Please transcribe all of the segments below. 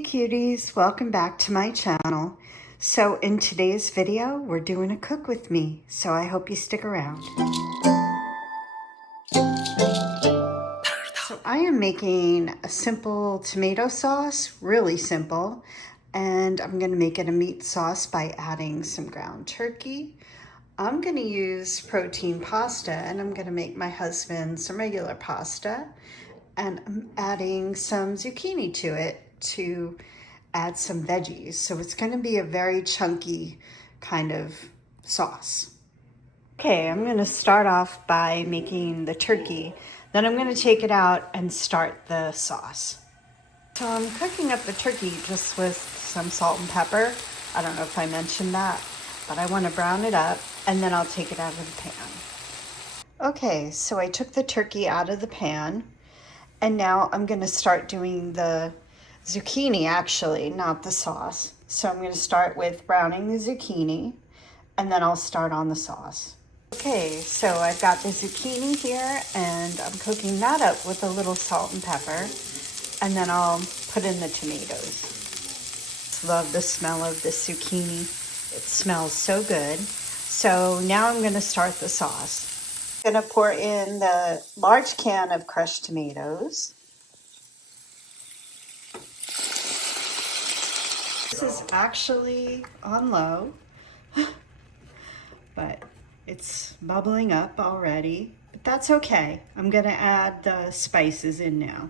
Cuties, welcome back to my channel. So in today's video, we're doing a cook with me, so I hope you stick around. So I am making a simple tomato sauce, really simple, and I'm gonna make it a meat sauce by adding some ground turkey. I'm gonna use protein pasta, and I'm gonna make my husband some regular pasta, and I'm adding some zucchini to it to add some veggies. So it's going to be a very chunky kind of sauce. Okay, I'm going to start off by making the turkey. Then I'm going to take it out and start the sauce. So I'm cooking up the turkey just with some salt and pepper. I don't know if I mentioned that, but I want to brown it up and then I'll take it out of the pan. Okay, so I took the turkey out of the pan and now I'm going to start doing the zucchini, actually, not the sauce. So I'm going to start with browning the zucchini and then I'll start on the sauce. Okay, so I've got the zucchini here and I'm cooking that up with a little salt and pepper, and then I'll put in the tomatoes. Love the smell of the zucchini. It smells so good. So now I'm going to start the sauce. I'm going to pour in the large can of crushed tomatoes. This is actually on low, but it's bubbling up already, but that's okay. I'm gonna add the spices in now.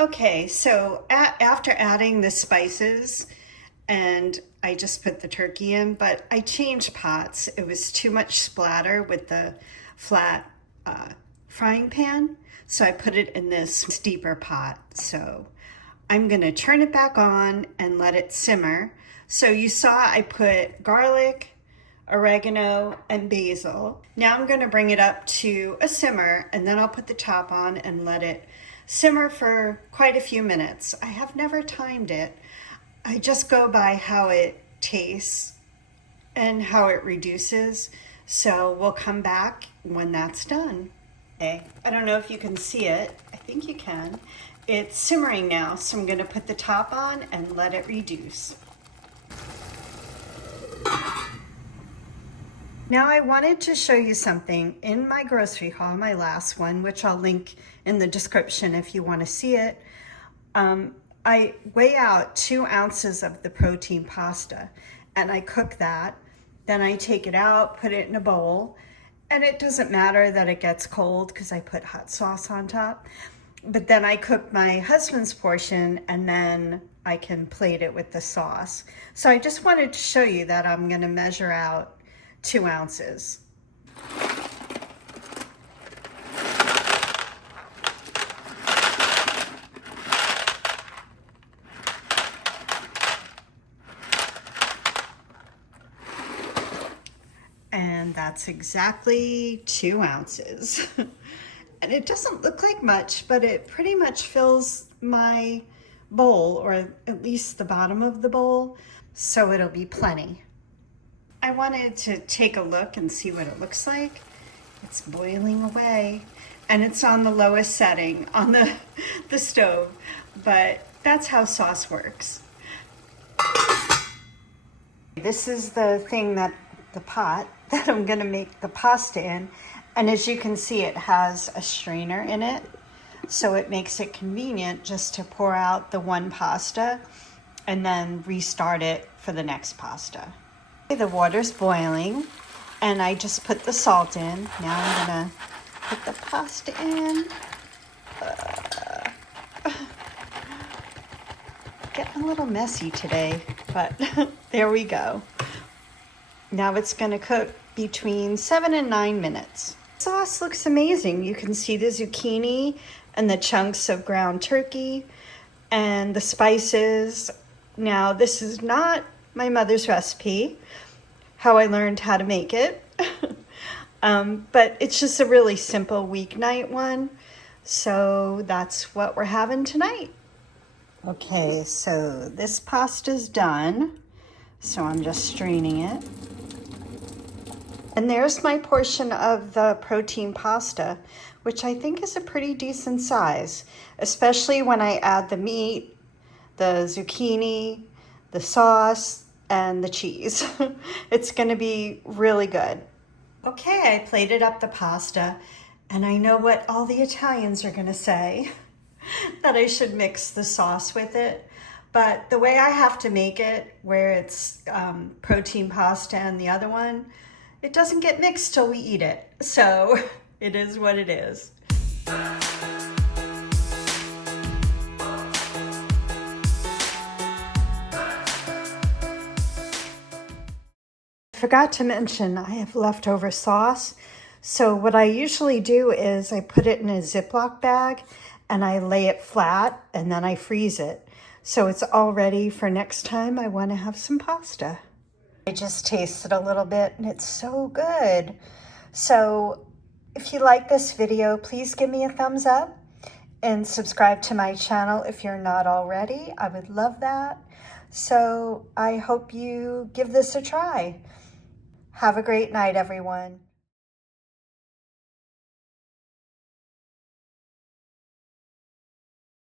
Okay, so after adding the spices, and I just put the turkey in, but I changed pots. It was too much splatter with the flat frying pan, so I put it in this deeper pot. So I'm gonna turn it back on and let it simmer. So you saw I put garlic, oregano, and basil. Now I'm gonna bring it up to a simmer, and then I'll put the top on and let it simmer for quite a few minutes. I have never timed it. I just go by how it tastes and how it reduces. So we'll come back when that's done. Okay, I don't know if you can see it. I think you can. It's simmering now, so I'm gonna put the top on and let it reduce. Now I wanted to show you something in my grocery haul, my last one, which I'll link in the description if you want to see it. I weigh out 2 ounces of the protein pasta and I cook that. Then I take it out, put it in a bowl, and it doesn't matter that it gets cold because I put hot sauce on top. But then I cook my husband's portion and then I can plate it with the sauce. So I just wanted to show you that I'm going to measure out 2 ounces. And that's exactly 2 ounces. And it doesn't look like much, but it pretty much fills my bowl, or at least the bottom of the bowl, so it'll be plenty. I wanted to take a look and see what it looks like. It's boiling away, and it's on the lowest setting on the stove, but that's how sauce works. This is the pot that I'm gonna make the pasta in, and as you can see, it has a strainer in it, so it makes it convenient just to pour out the one pasta and then restart it for the next pasta. The water's boiling and I just put the salt in. Now I'm gonna put the pasta in. Getting a little messy today, but there we go. Now it's gonna cook between 7 and 9 minutes. Sauce looks amazing. You can see the zucchini and the chunks of ground turkey. and the spices. Now, this is not my mother's recipe, how I learned how to make it. But it's just a really simple weeknight one. So that's what we're having tonight. Okay, so this pasta's done. So I'm just straining it. And there's my portion of the protein pasta, which I think is a pretty decent size, especially when I add the meat, the zucchini, the sauce, and the cheese. It's gonna be really good. Okay, I plated up the pasta, and I know what all the Italians are gonna say, that I should mix the sauce with it. But the way I have to make it, where it's protein pasta and the other one, it doesn't get mixed till we eat it. So it is what it is. Forgot to mention I have leftover sauce. So what I usually do is I put it in a Ziploc bag and I lay it flat and then I freeze it. So it's all ready for next time I want to have some pasta. I just tasted a little bit and it's so good. So if you like this video, please give me a thumbs up and subscribe to my channel if you're not already. I would love that. So I hope you give this a try. Have a great night, everyone.